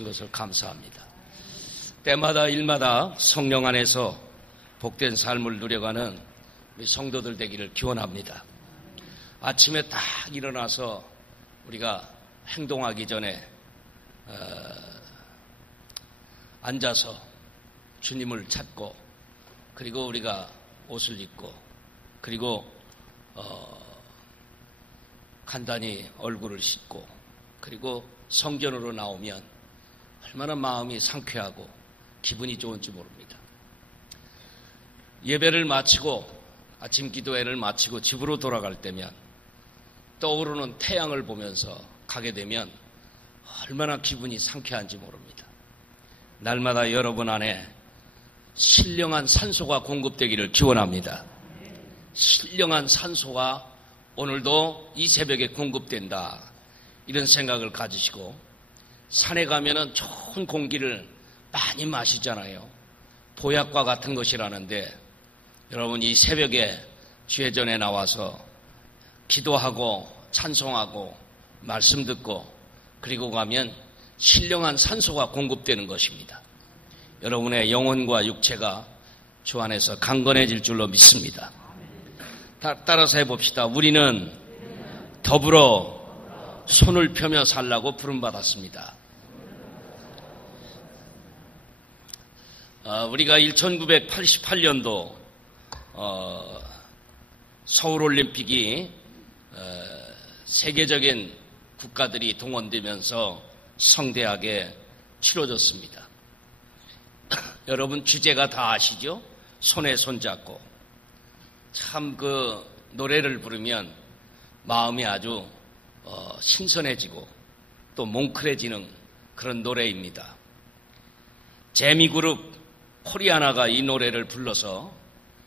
것을 감사합니다. 때마다 일마다 성령 안에서 복된 삶을 누려가는 우리 성도들 되기를 기원합니다. 아침에 딱 일어나서 우리가 행동하기 전에 앉아서 주님을 찾고, 그리고 우리가 옷을 입고, 그리고 간단히 얼굴을 씻고, 그리고 성전으로 나오면 얼마나 마음이 상쾌하고 기분이 좋은지 모릅니다. 예배를 마치고 아침 기도회를 마치고 집으로 돌아갈 때면 떠오르는 태양을 보면서 가게 되면 얼마나 기분이 상쾌한지 모릅니다. 날마다 여러분 안에 신령한 산소가 공급되기를 기원합니다. 신령한 산소가 오늘도 이 새벽에 공급된다, 이런 생각을 가지시고, 산에 가면은 좋은 공기를 많이 마시잖아요. 보약과 같은 것이라는데, 여러분 이 새벽에 주회전에 나와서 기도하고 찬송하고 말씀 듣고 그리고 가면 신령한 산소가 공급되는 것입니다. 여러분의 영혼과 육체가 주 안에서 강건해질 줄로 믿습니다. 따라서 해봅시다. 우리는 더불어 손을 펴며 살라고 부름받았습니다. 우리가 1988년도 서울올림픽이 세계적인 국가들이 동원되면서 성대하게 치러졌습니다. 여러분 주제가 다 아시죠? 손에 손잡고. 참 그 노래를 부르면 마음이 아주 신선해지고 또 뭉클해지는 그런 노래입니다. 재미그룹 코리아나가 이 노래를 불러서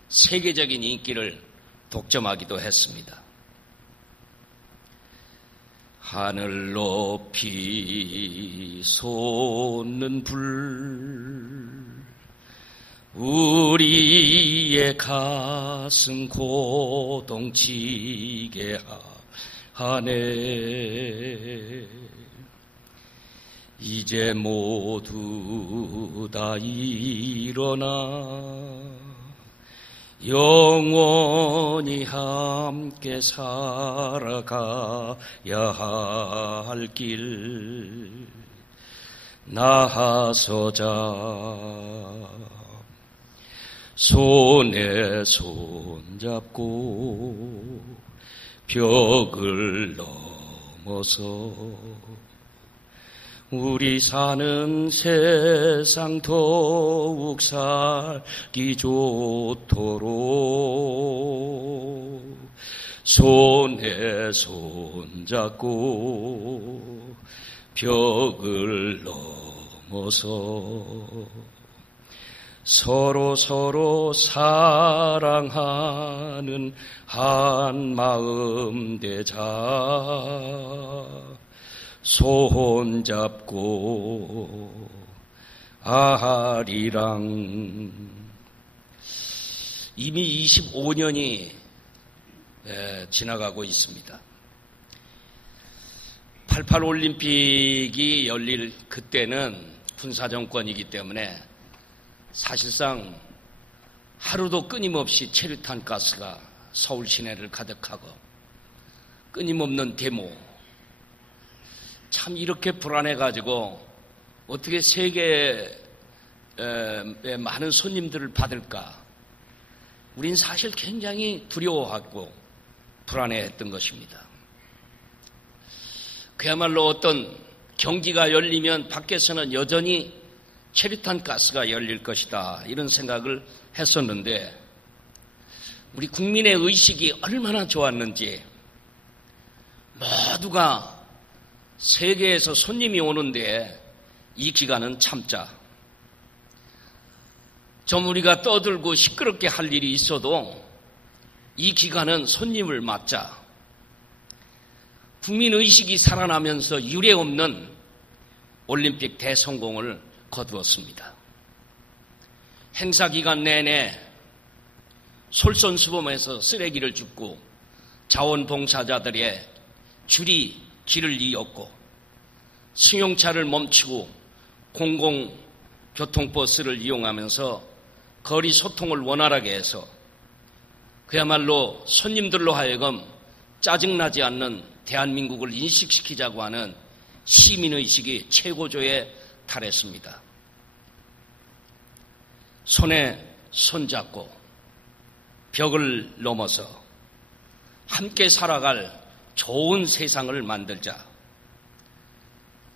세계적인 인기를 독점하기도 했습니다. 하늘 높이 솟는 불, 우리의 가슴 고동치게 하네. 이제 모두 다 일어나 영원히 함께 살아가야 할 길 나서자. 손에 손잡고 벽을 넘어서 우리 사는 세상 더욱 살기 좋도록 손에 손잡고 벽을 넘어서 서로 사랑하는 한 마음 되자. 손잡고 아리랑. 이미 25년이 지나가고 있습니다. 88 올림픽이 열릴 그때는 군사정권이기 때문에 사실상 하루도 끊임없이 체류탄 가스가 서울 시내를 가득하고 끊임없는 데모. 참 이렇게 불안해가지고 어떻게 세계에 많은 손님들을 받을까, 우린 사실 굉장히 두려워하고 불안해했던 것입니다. 그야말로 어떤 경기가 열리면 밖에서는 여전히 체류탄 가스가 열릴 것이다, 이런 생각을 했었는데, 우리 국민의 의식이 얼마나 좋았는지, 모두가 세계에서 손님이 오는데 이 기간은 참자. 좀 우리가 떠들고 시끄럽게 할 일이 있어도 이 기간은 손님을 맞자. 국민의식이 살아나면서 유례없는 올림픽 대성공을 거두었습니다. 행사 기간 내내 솔선수범해서 쓰레기를 줍고 자원봉사자들의 줄이 길을 이었고 승용차를 멈추고 공공교통버스를 이용하면서 거리 소통을 원활하게 해서 그야말로 손님들로 하여금 짜증나지 않는 대한민국을 인식시키자고 하는 시민의식이 최고조에 달했습니다. 손에 손잡고 벽을 넘어서 함께 살아갈 좋은 세상을 만들자.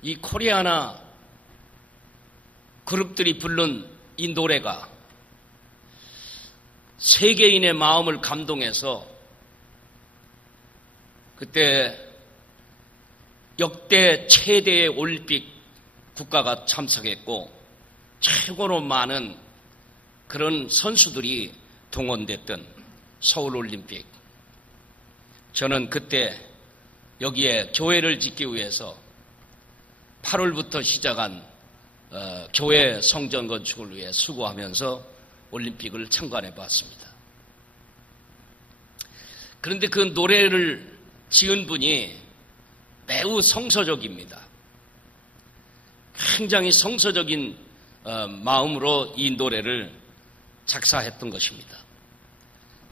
이 코리아나 그룹들이 부른 이 노래가 세계인의 마음을 감동해서 그때 역대 최대의 올림픽 국가가 참석했고 최고로 많은 그런 선수들이 동원됐던 서울올림픽. 저는 그때 여기에 교회를 짓기 위해서 8월부터 시작한 교회 성전 건축을 위해 수고하면서 올림픽을 참관해 봤습니다. 그런데 그 노래를 지은 분이 매우 성서적입니다. 굉장히 성서적인 마음으로 이 노래를 작사했던 것입니다.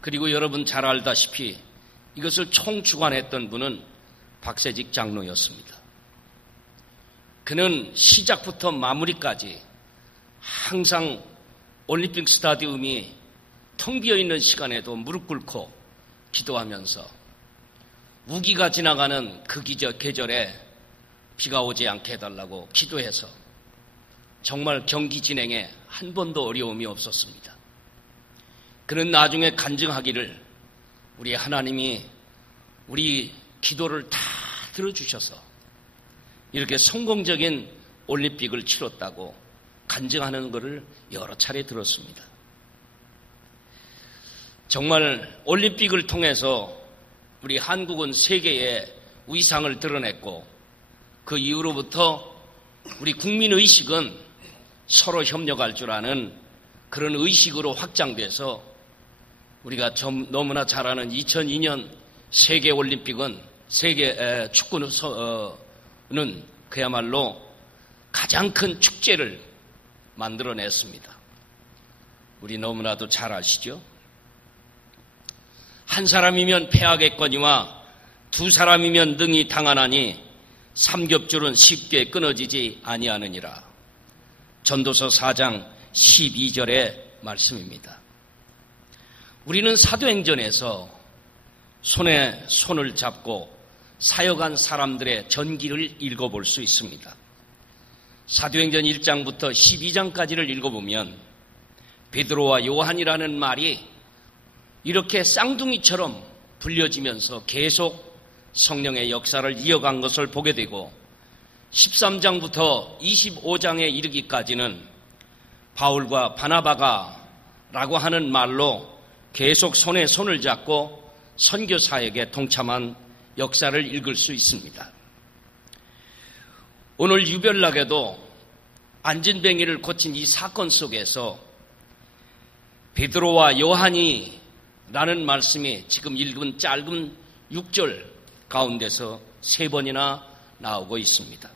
그리고 여러분 잘 알다시피 이것을 총주관했던 분은 박세직 장로였습니다. 그는 시작부터 마무리까지 항상 올림픽 스타디움이 텅 비어있는 시간에도 무릎 꿇고 기도하면서 우기가 지나가는 그 계절에 비가 오지 않게 해달라고 기도해서 정말 경기 진행에 한 번도 어려움이 없었습니다. 그는 나중에 간증하기를 우리 하나님이 우리 기도를 다 들어주셔서 이렇게 성공적인 올림픽을 치렀다고 간증하는 것을 여러 차례 들었습니다. 정말 올림픽을 통해서 우리 한국은 세계에 위상을 드러냈고 그 이후로부터 우리 국민의식은 서로 협력할 줄 아는 그런 의식으로 확장돼서 우리가 너무나 잘 아는 2002년 세계올림픽은 세계 축구는 그야말로 가장 큰 축제를 만들어냈습니다. 우리 너무나도 잘 아시죠? 한 사람이면 패하겠거니와 두 사람이면 능히 당하나니 삼겹줄은 쉽게 끊어지지 아니하느니라. 전도서 4장 12절의 말씀입니다. 우리는 사도행전에서 손에 손을 잡고 사역한 사람들의 전기를 읽어볼 수 있습니다. 사도행전 1장부터 12장까지를 읽어보면 베드로와 요한이라는 말이 이렇게 쌍둥이처럼 불려지면서 계속 성령의 역사를 이어간 것을 보게 되고 13장부터 25장에 이르기까지는 바울과 바나바가 라고 하는 말로 계속 손에 손을 잡고 선교 사역에 동참한 역사를 읽을 수 있습니다. 오늘 유별나게도 안진뱅이를 고친 이 사건 속에서 베드로와 요한이 라는 말씀이 지금 읽은 짧은 6절 가운데서 3번이나 나오고 있습니다.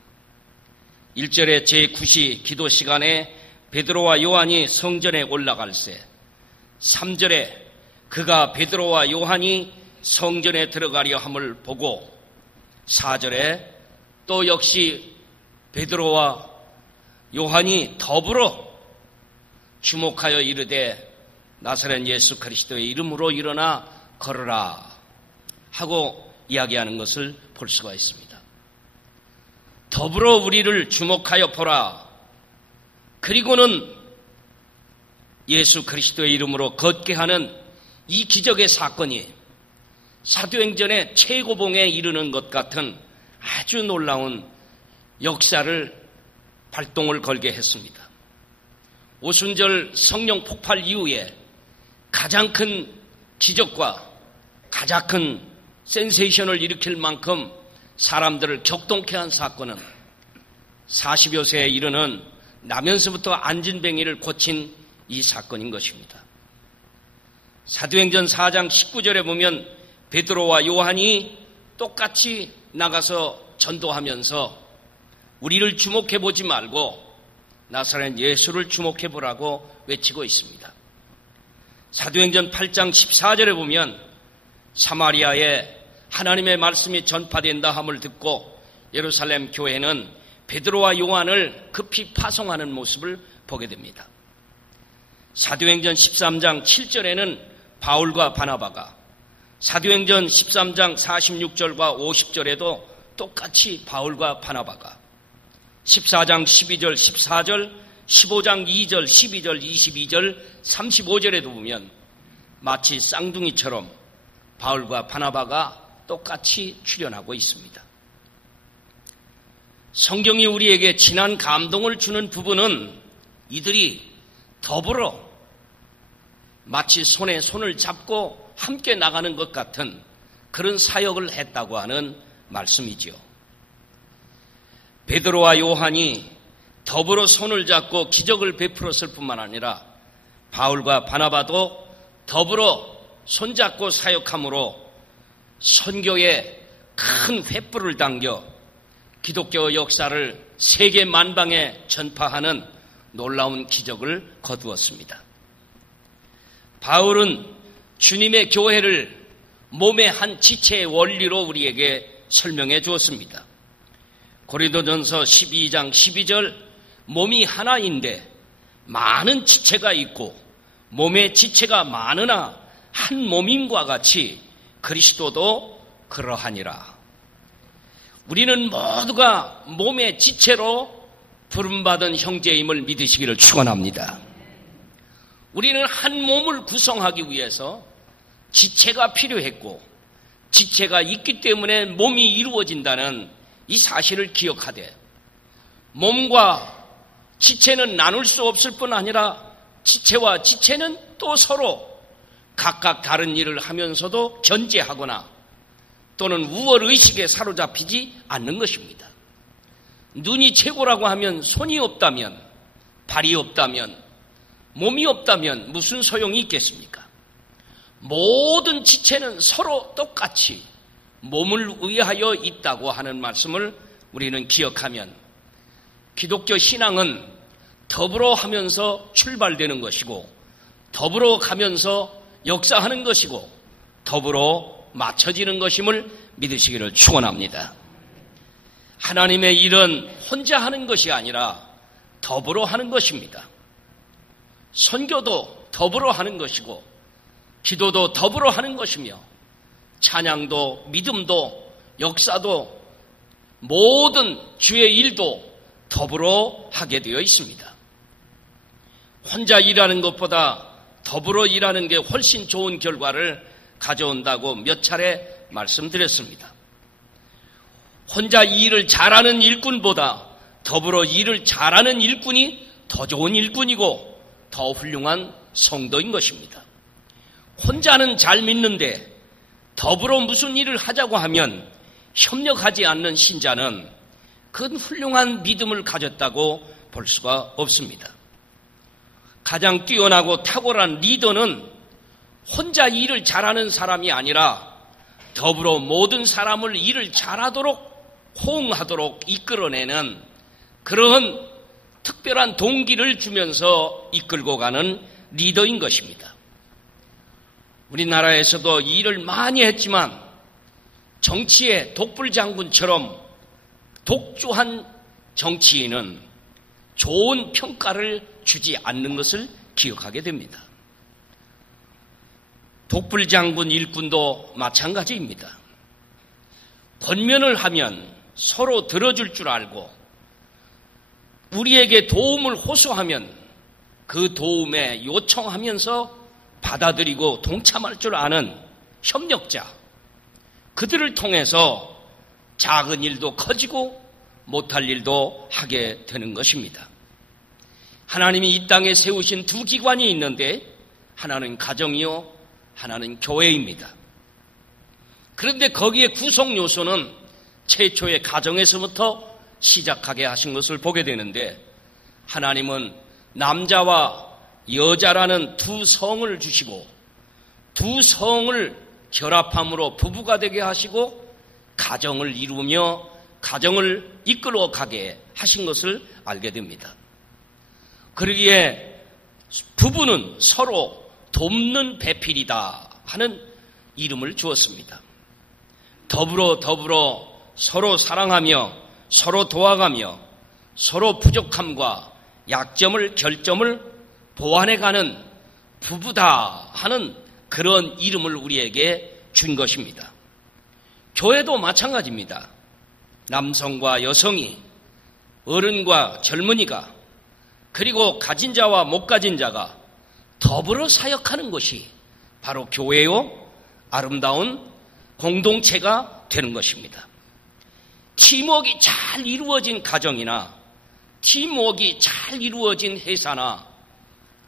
1절에 제9시 기도 시간에 베드로와 요한이 성전에 올라갈새, 3절에 그가 베드로와 요한이 성전에 들어가려 함을 보고, 4절에 또 역시 베드로와 요한이 더불어 주목하여 이르되 나사렛 예수 그리스도의 이름으로 일어나 걸으라 하고 이야기하는 것을 볼 수가 있습니다. 더불어 우리를 주목하여 보라. 그리고는 예수 그리스도의 이름으로 걷게 하는 이 기적의 사건이 사도행전의 최고봉에 이르는 것 같은 아주 놀라운 역사를 발동을 걸게 했습니다. 오순절 성령 폭발 이후에 가장 큰 기적과 가장 큰 센세이션을 일으킬 만큼 사람들을 격동케 한 사건은 40여 세에 이르는 나면서부터 안진뱅이를 고친 이 사건인 것입니다. 사도행전 4장 19절에 보면 베드로와 요한이 똑같이 나가서 전도하면서 우리를 주목해보지 말고 나사렛 예수를 주목해 보라고 외치고 있습니다. 사도행전 8장 14절에 보면 사마리아에 하나님의 말씀이 전파된다 함을 듣고 예루살렘 교회는 베드로와 요한을 급히 파송하는 모습을 보게 됩니다. 사도행전 13장 7절에는 바울과 바나바가, 사도행전 13장 46절과 50절에도 똑같이 바울과 바나바가, 14장 12절, 14절, 15장 2절, 12절, 22절, 35절에도 보면 마치 쌍둥이처럼 바울과 바나바가 똑같이 출연하고 있습니다. 성경이 우리에게 진한 감동을 주는 부분은 이들이 더불어 마치 손에 손을 잡고 함께 나가는 것 같은 그런 사역을 했다고 하는 말씀이지요. 베드로와 요한이 더불어 손을 잡고 기적을 베풀었을 뿐만 아니라 바울과 바나바도 더불어 손잡고 사역함으로 선교에 큰 횃불을 당겨 기독교 역사를 세계 만방에 전파하는 놀라운 기적을 거두었습니다. 바울은 주님의 교회를 몸의 한 지체의 원리로 우리에게 설명해 주었습니다. 고린도전서 12장 12절, 몸이 하나인데 많은 지체가 있고 몸의 지체가 많으나 한 몸인과 같이 그리스도도 그러하니라. 우리는 모두가 몸의 지체로 부름받은 형제임을 믿으시기를 축원합니다. 우리는 한 몸을 구성하기 위해서 지체가 필요했고 지체가 있기 때문에 몸이 이루어진다는 이 사실을 기억하되, 몸과 지체는 나눌 수 없을 뿐 아니라 지체와 지체는 또 서로 각각 다른 일을 하면서도 견제하거나 또는 우월의식에 사로잡히지 않는 것입니다. 눈이 최고라고 하면 손이 없다면, 발이 없다면, 몸이 없다면 무슨 소용이 있겠습니까? 모든 지체는 서로 똑같이 몸을 위하여 있다고 하는 말씀을 우리는 기억하면 기독교 신앙은 더불어 하면서 출발되는 것이고 더불어 가면서 역사하는 것이고 더불어 맞춰지는 것임을 믿으시기를 축원합니다. 하나님의 일은 혼자 하는 것이 아니라 더불어 하는 것입니다. 선교도 더불어 하는 것이고 기도도 더불어 하는 것이며 찬양도 믿음도 역사도 모든 주의 일도 더불어 하게 되어 있습니다. 혼자 일하는 것보다 더불어 일하는 게 훨씬 좋은 결과를 가져온다고 몇 차례 말씀드렸습니다. 혼자 일을 잘하는 일꾼보다 더불어 일을 잘하는 일꾼이 더 좋은 일꾼이고 더 훌륭한 성도인 것입니다. 혼자는 잘 믿는데 더불어 무슨 일을 하자고 하면 협력하지 않는 신자는 큰 훌륭한 믿음을 가졌다고 볼 수가 없습니다. 가장 뛰어나고 탁월한 리더는 혼자 일을 잘하는 사람이 아니라 더불어 모든 사람을 일을 잘하도록 호응하도록 이끌어내는 그러한 특별한 동기를 주면서 이끌고 가는 리더인 것입니다. 우리나라에서도 일을 많이 했지만 정치의 독불장군처럼 독주한 정치인은 좋은 평가를 주지 않는 것을 기억하게 됩니다. 독불장군 일꾼도 마찬가지입니다. 권면을 하면 서로 들어줄 줄 알고 우리에게 도움을 호소하면 그 도움에 요청하면서 받아들이고 동참할 줄 아는 협력자, 그들을 통해서 작은 일도 커지고 못할 일도 하게 되는 것입니다. 하나님이 이 땅에 세우신 두 기관이 있는데 하나는 가정이요 하나는 교회입니다. 그런데 거기에 구성 요소는 최초의 가정에서부터 시작하게 하신 것을 보게 되는데, 하나님은 남자와 여자라는 두 성을 주시고 두 성을 결합함으로 부부가 되게 하시고 가정을 이루며 가정을 이끌어가게 하신 것을 알게 됩니다. 그러기에 부부는 서로 돕는 배필이다 하는 이름을 주었습니다. 더불어 서로 사랑하며 서로 도와가며 서로 부족함과 약점을 결점을 보완해가는 부부다 하는 그런 이름을 우리에게 준 것입니다. 교회도 마찬가지입니다. 남성과 여성이, 어른과 젊은이가, 그리고 가진 자와 못 가진 자가 더불어 사역하는 것이 바로 교회요 아름다운 공동체가 되는 것입니다. 팀워크가 잘 이루어진 가정이나 팀워크가 잘 이루어진 회사나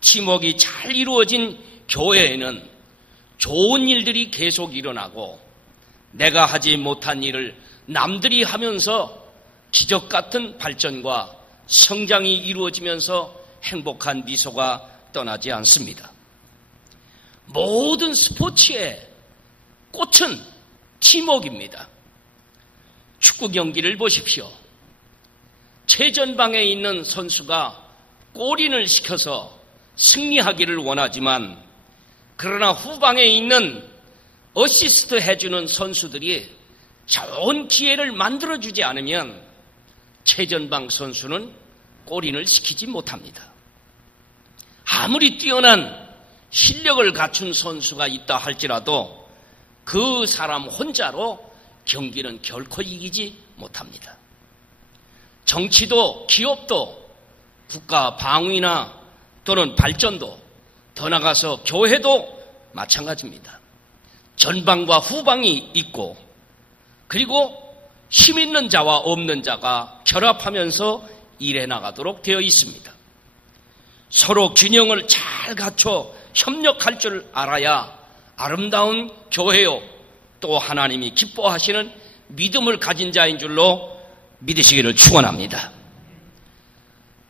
팀워크가 잘 이루어진 교회에는 좋은 일들이 계속 일어나고 내가 하지 못한 일을 남들이 하면서 기적 같은 발전과 성장이 이루어지면서 행복한 미소가 떠나지 않습니다. 모든 스포츠의 꽃은 팀워크입니다. 축구 경기를 보십시오. 최전방에 있는 선수가 골인을 시켜서 승리하기를 원하지만 그러나 후방에 있는 어시스트 해주는 선수들이 좋은 기회를 만들어주지 않으면 최전방 선수는 골인을 시키지 못합니다. 아무리 뛰어난 실력을 갖춘 선수가 있다 할지라도 그 사람 혼자로 경기는 결코 이기지 못합니다. 정치도 기업도 국가 방위나 또는 발전도 더 나가서 교회도 마찬가지입니다. 전방과 후방이 있고 그리고 힘 있는 자와 없는 자가 결합하면서 일해 나가도록 되어 있습니다. 서로 균형을 잘 갖춰 협력할 줄 알아야 아름다운 교회요 또 하나님이 기뻐하시는 믿음을 가진 자인 줄로 믿으시기를 축원합니다.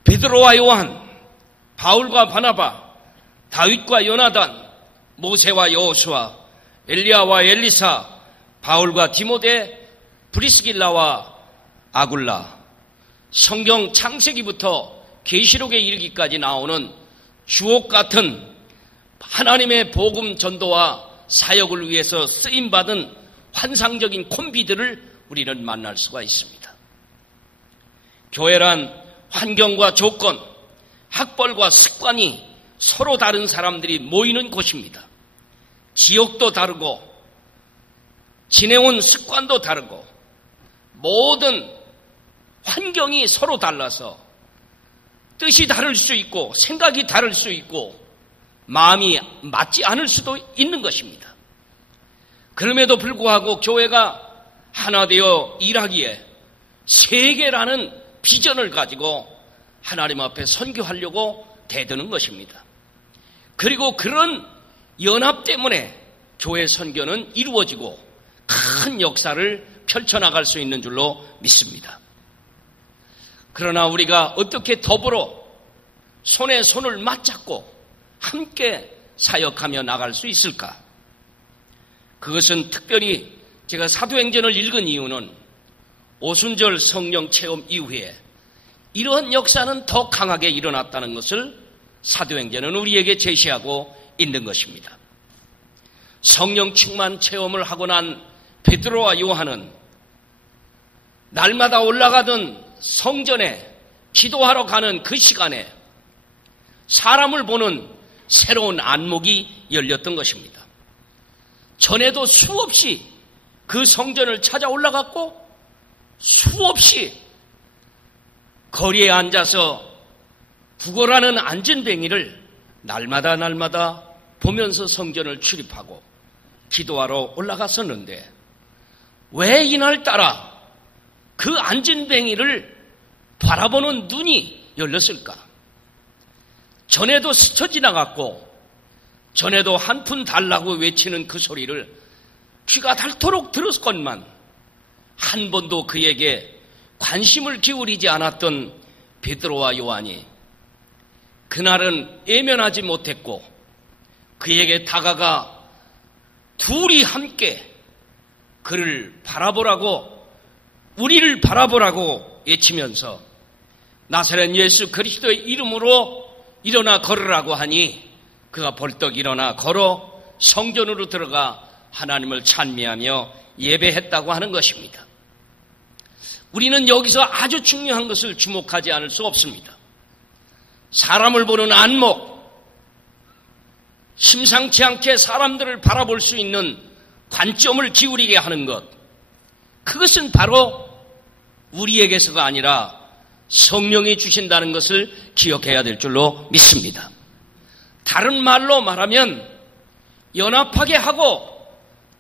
베드로와 요한, 바울과 바나바, 다윗과 요나단, 모세와 여호수아, 엘리야와 엘리사, 바울과 디모데, 브리스길라와 아굴라, 성경 창세기부터 계시록에 이르기까지 나오는 주옥 같은 하나님의 복음 전도와 사역을 위해서 쓰임받은 환상적인 콤비들을 우리는 만날 수가 있습니다. 교회란 환경과 조건, 학벌과 습관이 서로 다른 사람들이 모이는 곳입니다. 지역도 다르고 지내온 습관도 다르고 모든 환경이 서로 달라서 뜻이 다를 수 있고 생각이 다를 수 있고 마음이 맞지 않을 수도 있는 것입니다. 그럼에도 불구하고 교회가 하나 되어 일하기에 세계라는 비전을 가지고 하나님 앞에 선교하려고 대드는 것입니다. 그리고 그런 연합 때문에 교회 선교는 이루어지고 큰 역사를 펼쳐나갈 수 있는 줄로 믿습니다. 그러나 우리가 어떻게 더불어 손에 손을 맞잡고 함께 사역하며 나갈 수 있을까? 그것은 특별히 제가 사도행전을 읽은 이유는 오순절 성령 체험 이후에 이러한 역사는 더 강하게 일어났다는 것을 사도행전은 우리에게 제시하고 있는 것입니다. 성령 충만 체험을 하고 난 베드로와 요한은 날마다 올라가던 성전에 기도하러 가는 그 시간에 사람을 보는 새로운 안목이 열렸던 것입니다. 전에도 수없이 그 성전을 찾아 올라갔고 수없이 거리에 앉아서 구걸하는 안진뱅이를 날마다 보면서 성전을 출입하고 기도하러 올라갔었는데 왜 이날따라 그 안진뱅이를 바라보는 눈이 열렸을까? 전에도 스쳐 지나갔고 전에도 한 푼 달라고 외치는 그 소리를 귀가 닳도록 들었건만 한 번도 그에게 관심을 기울이지 않았던 베드로와 요한이 그날은 애면하지 못했고 그에게 다가가 둘이 함께 그를 바라보라고 우리를 바라보라고 외치면서 나사렛 예수 그리스도의 이름으로 일어나 걸으라고 하니 그가 벌떡 일어나 걸어 성전으로 들어가 하나님을 찬미하며 예배했다고 하는 것입니다. 우리는 여기서 아주 중요한 것을 주목하지 않을 수 없습니다. 사람을 보는 안목, 심상치 않게 사람들을 바라볼 수 있는 관점을 기울이게 하는 것, 그것은 바로 우리에게서가 아니라 성령이 주신다는 것을 기억해야 될 줄로 믿습니다. 다른 말로 말하면 연합하게 하고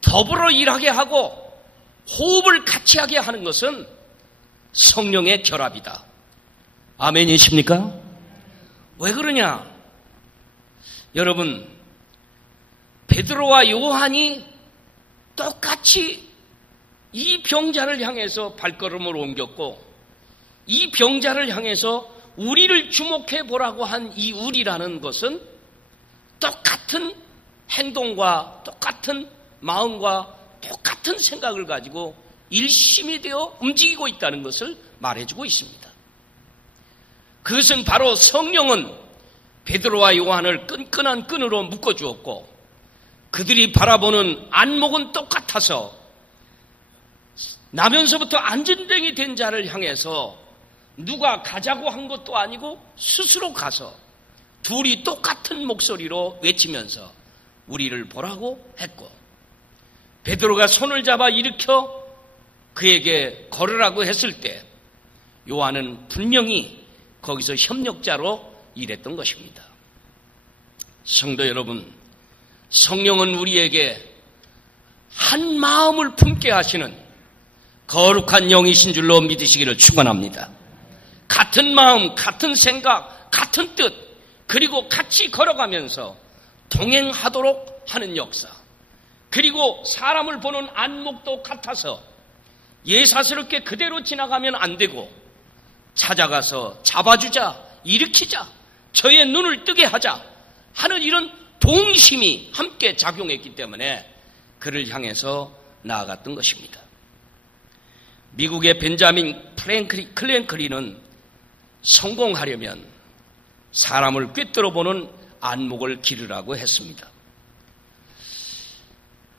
더불어 일하게 하고 호흡을 같이 하게 하는 것은 성령의 결합이다. 아멘이십니까? 왜 그러냐? 여러분, 베드로와 요한이 똑같이 이 병자를 향해서 발걸음을 옮겼고 이 병자를 향해서 우리를 주목해 보라고 한 이 우리라는 것은 똑같은 행동과 똑같은 마음과 똑같은 생각을 가지고 일심이 되어 움직이고 있다는 것을 말해주고 있습니다. 그것은 바로 성령은 베드로와 요한을 끈끈한 끈으로 묶어주었고 그들이 바라보는 안목은 똑같아서 나면서부터 안전뱅이 된 자를 향해서 누가 가자고 한 것도 아니고 스스로 가서 둘이 똑같은 목소리로 외치면서 우리를 보라고 했고 베드로가 손을 잡아 일으켜 그에게 걸으라고 했을 때 요한은 분명히 거기서 협력자로 일했던 것입니다. 성도 여러분, 성령은 우리에게 한 마음을 품게 하시는 거룩한 영이신 줄로 믿으시기를 축원합니다. 같은 마음, 같은 생각, 같은 뜻, 그리고 같이 걸어가면서 동행하도록 하는 역사, 그리고 사람을 보는 안목도 같아서 예사스럽게 그대로 지나가면 안 되고 찾아가서 잡아주자, 일으키자, 저의 눈을 뜨게 하자 하는 이런 동심이 함께 작용했기 때문에 그를 향해서 나아갔던 것입니다. 미국의 벤자민 클랭크리는 성공하려면 사람을 꿰뚫어보는 안목을 기르라고 했습니다.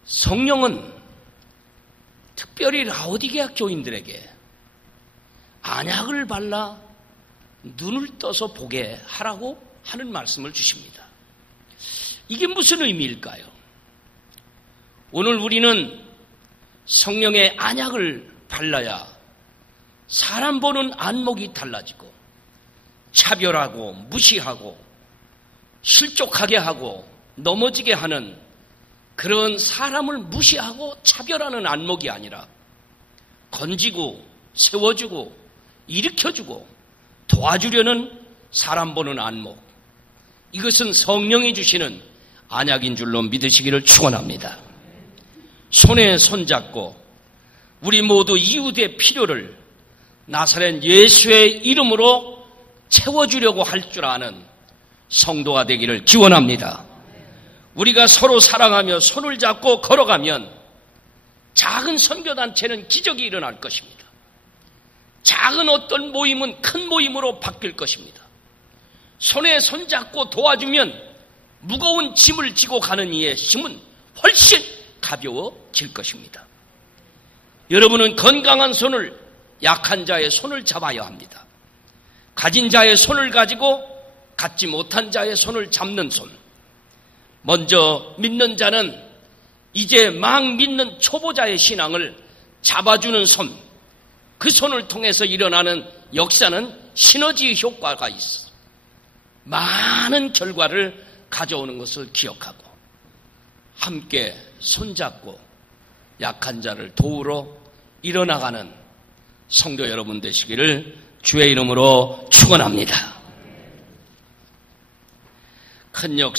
성령은 특별히 라오디게아 교인들에게 안약을 발라 눈을 떠서 보게 하라고 하는 말씀을 주십니다. 이게 무슨 의미일까요? 오늘 우리는 성령의 안약을 발라야 사람 보는 안목이 달라지고 차별하고 무시하고 실족하게 하고 넘어지게 하는 그런 사람을 무시하고 차별하는 안목이 아니라 건지고 세워주고 일으켜주고 도와주려는 사람 보는 안목, 이것은 성령이 주시는 안약인 줄로 믿으시기를 축원합니다. 손에 손잡고 우리 모두 이웃의 필요를 나사렛 예수의 이름으로 채워주려고 할 줄 아는 성도가 되기를 기원합니다. 우리가 서로 사랑하며 손을 잡고 걸어가면 작은 선교단체는 기적이 일어날 것입니다. 작은 어떤 모임은 큰 모임으로 바뀔 것입니다. 손에 손잡고 도와주면 무거운 짐을 지고 가는 이의 힘은 훨씬 가벼워질 것입니다. 여러분은 건강한 손을, 약한 자의 손을 잡아야 합니다. 가진 자의 손을 가지고 갖지 못한 자의 손을 잡는 손. 먼저 믿는 자는 이제 막 믿는 초보자의 신앙을 잡아주는 손, 그 손을 통해서 일어나는 역사는 시너지 효과가 있어 많은 결과를 가져오는 것을 기억하고 함께 손잡고 약한 자를 도우러 일어나가는 성도 여러분 되시기를 주의 이름으로 축원합니다. 큰 역사